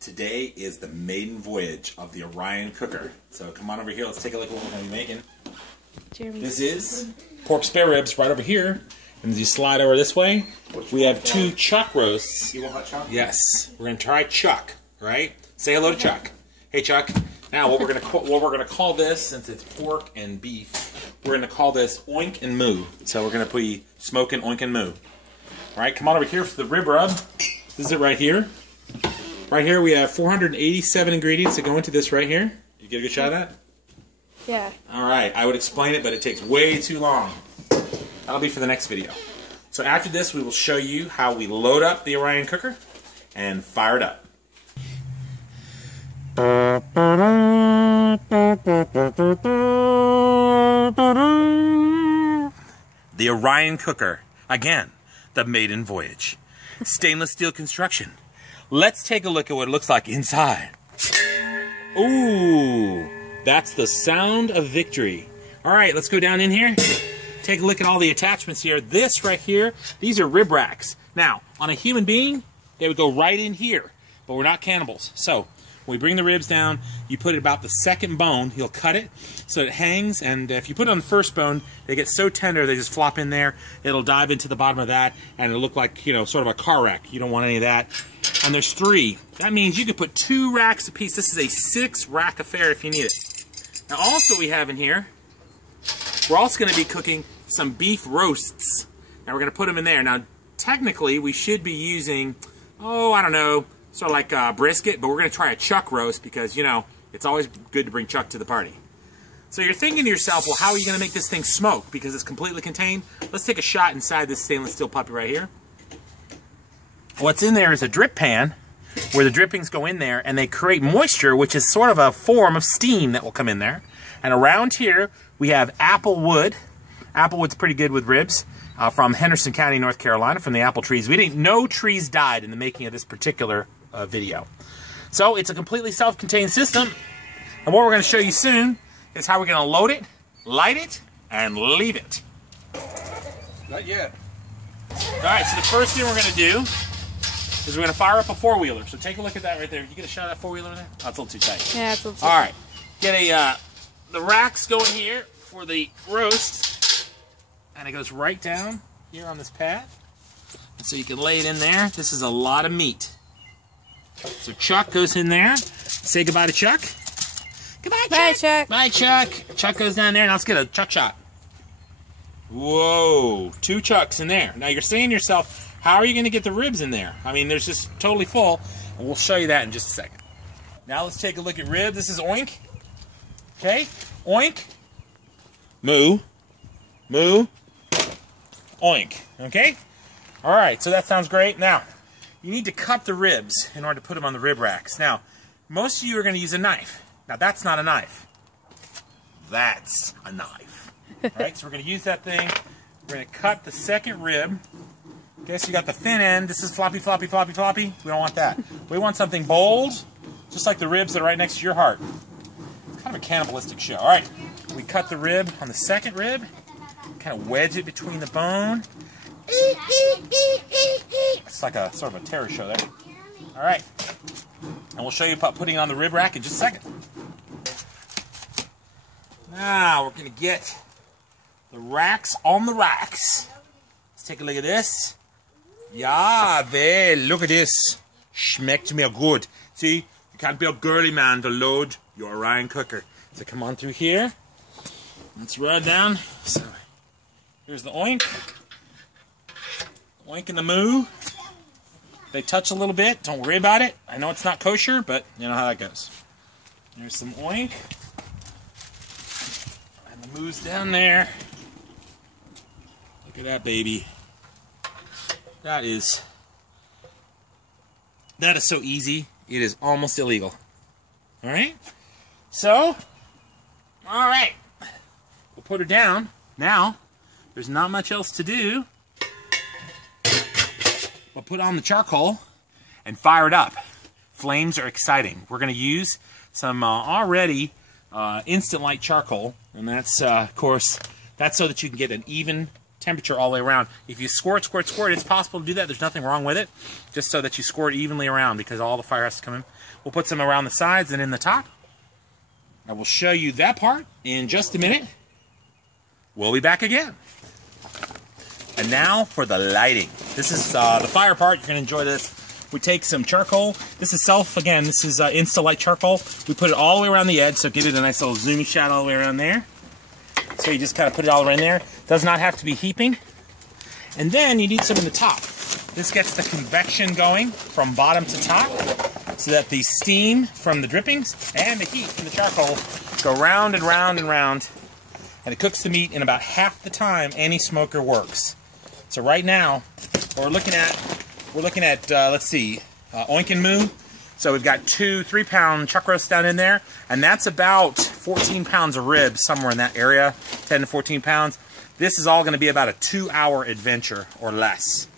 Today is the maiden voyage of the Orion Cooker. So come on over here, let's take a look at what we're going to be making. This is pork spare ribs right over here. And as you slide over this way, we have 2 chuck roasts. You want that, Chuck? Yes. We're going to try chuck, right? Say hello to Chuck. Hey, Chuck. Now, what we're going to call this, since it's pork and beef, we're going to call this Oink&Moo. So we're going to be smoking Oink&Moo. All right, come on over here for the rib rub. This is it right here. Right here we have 487 ingredients that go into this right here. You get a good shot of that? Yeah. All right, I would explain it, but it takes way too long. That'll be for the next video. So after this, we will show you how we load up the Orion Cooker and fire it up. The Orion Cooker. Again, the maiden voyage. Stainless steel construction. Let's take a look at what it looks like inside. Ooh, that's the sound of victory. All right, let's go down in here. Take a look at all the attachments here. This right here, these are rib racks. Now, on a human being, they would go right in here, but we're not cannibals. So, when we bring the ribs down, you put it about the second bone. You'll cut it so it hangs, and if you put it on the first bone, they get so tender they just flop in there. It'll dive into the bottom of that, and it'll look like, you know, sort of a car wreck. You don't want any of that. And there's 3. That means you could put 2 racks apiece. This is a 6-rack affair if you need it. Now, also we have in here, we're also going to be cooking some beef roasts. Now we're going to put them in there. Now, technically, we should be using, oh, I don't know, sort of like brisket, but we're going to try a chuck roast because, you know, it's always good to bring chuck to the party. So you're thinking to yourself, well, how are you going to make this thing smoke? Because it's completely contained. Let's take a shot inside this stainless steel puppy right here. What's in there is a drip pan where the drippings go in there and they create moisture, which is sort of a form of steam that will come in there. And around here, we have apple wood. Applewood's pretty good with ribs from Henderson County, North Carolina, from the apple trees. No trees died in the making of this particular video. So it's a completely self-contained system. And what we're going to show you soon is how we're going to load it, light it, and leave it. Not yet. All right, so the first thing we're going to do is we're going to fire up a 4-wheeler. So take a look at that right there. You get a shot of that 4-wheeler there? Oh, it's a little too tight. Yeah, it's a little too All right. Get the racks going here for the roast. And it goes right down here on this pad. And so you can lay it in there. This is a lot of meat. So Chuck goes in there. Say goodbye to Chuck. Goodbye, Chuck. Bye, Chuck. Bye, Chuck. Chuck goes down there. Now let's get a Chuck shot. Whoa. 2 Chucks in there. Now you're saying to yourself, how are you going to get the ribs in there? I mean, there's just totally full. And we'll show you that in just a second. Now let's take a look at rib. This is Oink. Okay? Oink. Moo. Moo. Oink. Okay? All right, so that sounds great. Now, you need to cut the ribs in order to put them on the rib racks. Now, most of you are going to use a knife. Now, that's not a knife. That's a knife. All right, so we're going to use that thing. We're going to cut the second rib. Okay, so you got the thin end. This is floppy, floppy, floppy, floppy. We don't want that. We want something bold, just like the ribs that are right next to your heart. It's kind of a cannibalistic show. All right, we cut the rib on the second rib. Kind of wedge it between the bone. It's like a sort of a terror show there. All right. And we'll show you about putting it on the rib rack in just a second. Now we're going to get the racks on the racks. Let's take a look at this. Yeah, there. Look at this. Schmeckt mir good. See, you can't be a girly man to load your Orion Cooker. So come on through here. Let's run down. So here's the Oink. Oink&Moo. They touch a little bit. Don't worry about it. I know it's not kosher, but you know how that goes. There's some Oink. And the Moo's down there. Look at that baby. That is so easy. It is almost illegal. All right? So, all right. We'll put her down. Now, there's not much else to do but put on the charcoal and fire it up. Flames are exciting. We're going to use some already instant light charcoal, and that's, of course, that's so that you can get an even temperature all the way around. If you squirt, it's possible to do that. There's nothing wrong with it. Just so that you squirt evenly around because all the fire has to come in. We'll put some around the sides and in the top. I will show you that part in just a minute. We'll be back again. And now for the lighting. This is the fire part. You're going to enjoy this. We take some charcoal. This is this is Insta-Light charcoal. We put it all the way around the edge, so give it a nice little zoomy shot all the way around there. So you just kind of put it all around there. Does not have to be heaping. And then you need some in the top. This gets the convection going from bottom to top, so that the steam from the drippings and the heat from the charcoal go round and round and round, and it cooks the meat in about half the time any smoker works. So right now, what we're looking at, let's see, Oink&Moo. So we've got 2 3-pound chuck roasts down in there, and that's about 14 pounds of ribs, somewhere in that area, 10 to 14 pounds. This is all going to be about a 2-hour adventure or less.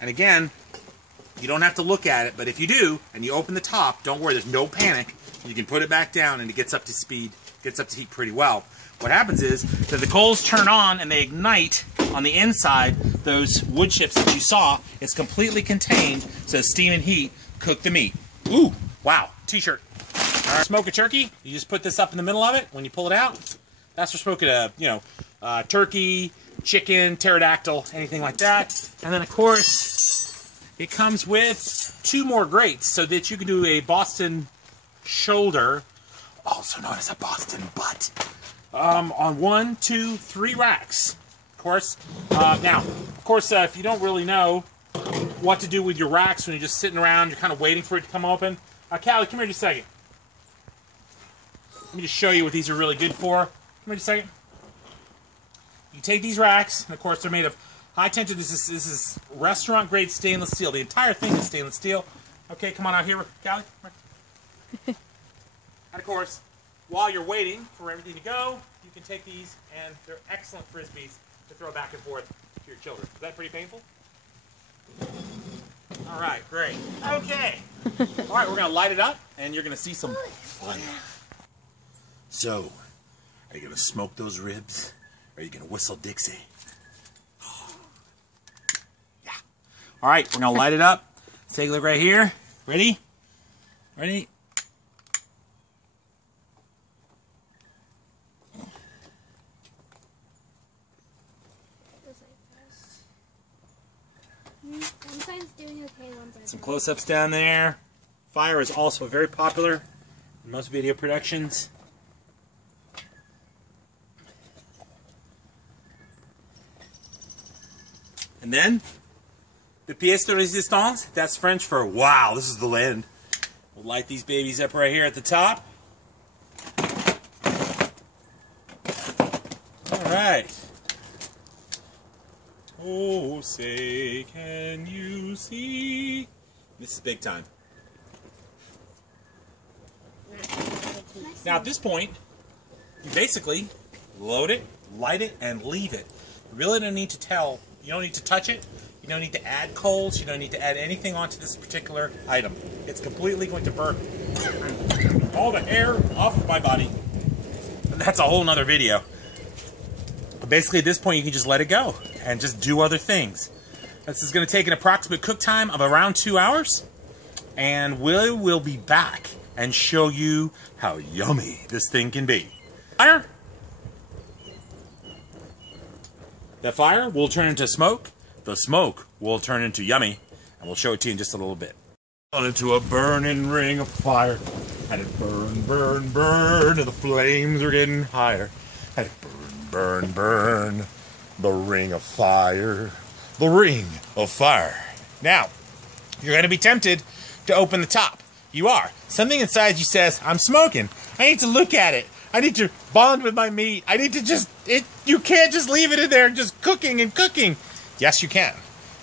And again, you don't have to look at it, but if you do, and you open the top, don't worry, there's no panic. You can put it back down, and it gets up to speed, gets up to heat pretty well. What happens is that the coals turn on, and they ignite on the inside. Those wood chips that you saw, it's completely contained, so steam and heat cook the meat. Ooh, wow, t-shirt. All right, smoke a turkey. You just put this up in the middle of it. When you pull it out, that's for smoking a, turkey, chicken, pterodactyl, anything like that. And then, of course, it comes with 2 more grates so that you can do a Boston shoulder, also known as a Boston butt, on 1, 2, 3 racks. Of course, if you don't really know what to do with your racks when you're just sitting around, you're kind of waiting for it to come open. Callie, come here just a second. Let me just show you what these are really good for. Come here just a second. You take these racks, and of course they're made of high tension. This is restaurant grade stainless steel. The entire thing is stainless steel. Okay, come on out here, Callie. And of course, while you're waiting for everything to go, you can take these, and they're excellent frisbees to throw back and forth to your children. Is that pretty painful? All right, great. Okay. All right, we're going to light it up, and you're going to see some fire. So, are you going to smoke those ribs? Or are you going to whistle Dixie? Yeah. All right, we're going to light it up. Let's take a look right here. Ready? Ready? Some close-ups down there. Fire is also very popular in most video productions. And then, the pièce de résistance, that's French for, wow, this is the land. We'll light these babies up right here at the top. All right. Oh, say, can you see? This is big time. Now, at this point, you basically load it, light it, and leave it. You really don't need to tell. You don't need to touch it. You don't need to add coals. You don't need to add anything onto this particular item. It's completely going to burn all the hair off of my body. And that's a whole nother video. But basically, at this point, you can just let it go and just do other things. This is going to take an approximate cook time of around 2 hours. And we will be back and show you how yummy this thing can be. Fire. The fire will turn into smoke. The smoke will turn into yummy. And we'll show it to you in just a little bit. Into a burning ring of fire. And it burn, burn, burn. And the flames are getting higher. And it burn, burn, burn. The ring of fire. The ring of fire. Now, you're going to be tempted to open the top. You are. Something inside you says, I'm smoking. I need to look at it. I need to bond with my meat. I need to just, you can't just leave it in there just cooking and cooking. Yes, you can.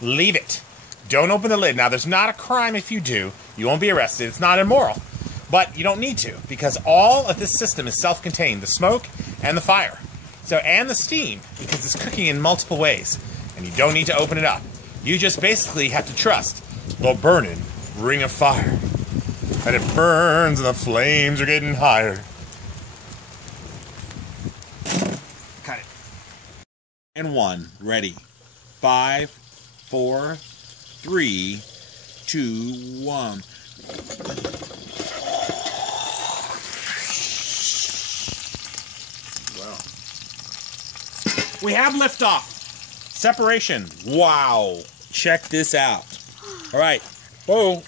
Leave it. Don't open the lid. Now, there's not a crime if you do. You won't be arrested. It's not immoral. But you don't need to, because all of this system is self-contained. The smoke and the fire. So, and the steam, because it's cooking in multiple ways. And you don't need to open it up. You just basically have to trust the burning ring of fire. And it burns and the flames are getting higher. Cut it. and 1. Ready. 5, 4, 3, 2, 1. Wow. We have liftoff. Separation. Wow. Check this out. All right. Whoa.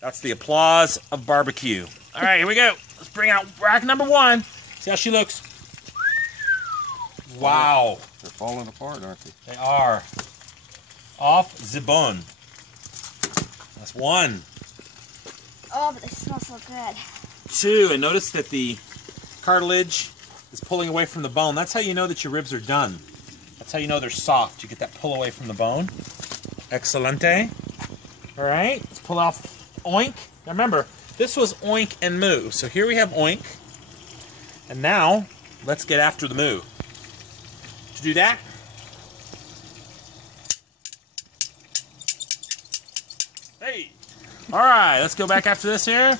That's the applause of barbecue. All right, here we go. Let's bring out rack number 1. See how she looks. Wow. They're falling apart, aren't they? They are. Off the bone. That's 1. Oh, but they smell so good. 2, and notice that the cartilage is pulling away from the bone. That's how you know that your ribs are done. That's how you know they're soft. You get that pull away from the bone. Excelente. All right, let's pull off Oink. Now remember, this was Oink&Moo. So here we have Oink. And now, let's get after the Moo. To do that, hey. All right, let's go back after this here.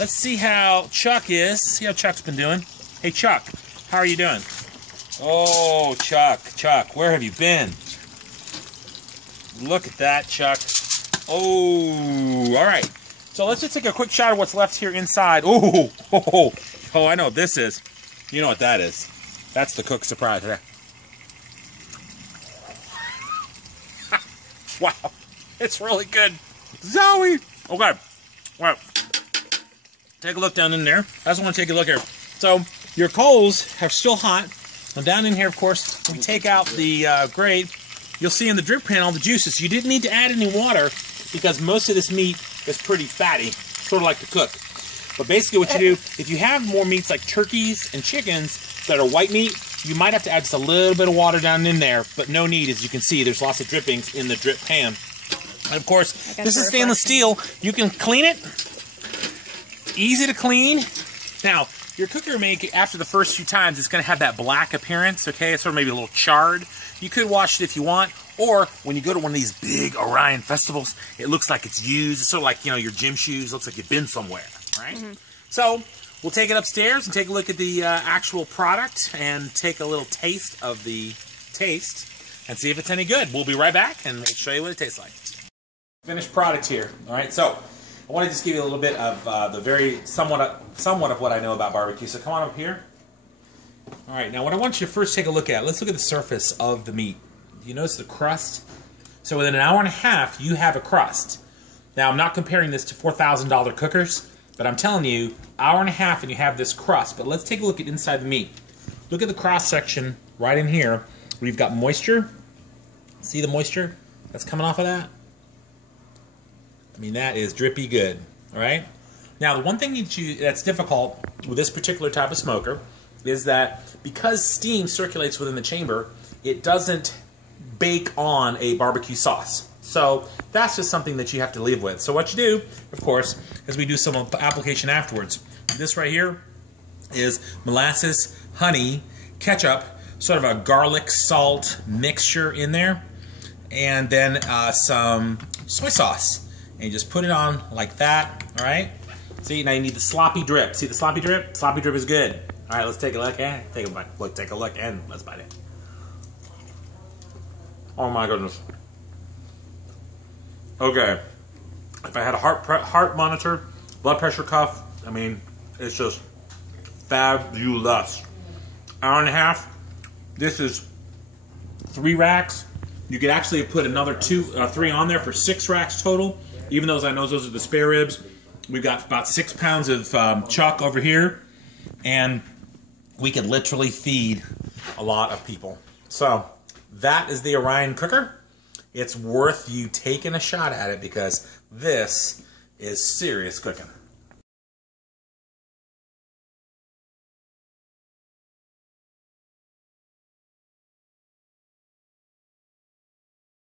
Let's see how Chuck is. See how Chuck's been doing. Hey, Chuck, how are you doing? Oh, Chuck, where have you been? Look at that, Chuck. Oh, all right. So let's just take a quick shot of what's left here inside. Oh, I know what this is. You know what that is. That's the cook surprise today. Wow, it's really good. Zoe! Okay, well, take a look down in there. I just want to take a look here. So, your coals are still hot. And down in here, of course, when we take out the grate, you'll see in the drip pan all the juices. You didn't need to add any water because most of this meat is pretty fatty, sort of like to cook. But basically what you do, if you have more meats like turkeys and chickens that are white meat, you might have to add just a little bit of water down in there, but no need. As you can see, there's lots of drippings in the drip pan. And of course, this is stainless steel. You can clean it. Easy to clean. Now, your cooker make after the first few times, it's going to have that black appearance, okay? It's sort of maybe a little charred. You could wash it if you want, or when you go to one of these big Orion festivals, it looks like it's used. It's sort of like, you know, your gym shoes. It looks like you've been somewhere, right? Mm-hmm. So, we'll take it upstairs and take a look at the actual product and take a little taste of the taste and see if it's any good. We'll be right back and show you what it tastes like. Finished product here. All right, so I want to just give you a little bit of the very somewhat of what I know about barbecue. So come on up here. All right, now what I want you to first take a look at, let's look at the surface of the meat. You notice the crust? So within an hour and a half, you have a crust. Now I'm not comparing this to $4,000 cookers, but I'm telling you, hour and a half and you have this crust. But let's take a look at inside the meat. Look at the cross section right in here. We've got moisture. See the moisture that's coming off of that? I mean, that is drippy good, all right? Now, the one thing that's difficult with this particular type of smoker is that because steam circulates within the chamber, it doesn't bake on a barbecue sauce. So that's just something that you have to live with. So what you do, of course, is we do some application afterwards. This right here is molasses, honey, ketchup, sort of a garlic salt mixture in there, and then some soy sauce. And you just put it on like that, all right? See, now you need the sloppy drip. See the sloppy drip? Sloppy drip is good. All right, let's take a look. Take a look, and let's bite it. Oh my goodness. Okay. If I had a heart monitor, blood pressure cuff, I mean, it's just fabulous. Hour and a half. This is 3 racks. You could actually put another 3 on there for 6 racks total. Even though I know those are the spare ribs, we've got about 6 pounds of chuck over here, and we could literally feed a lot of people. So that is the Orion Cooker. It's worth you taking a shot at it because this is serious cooking.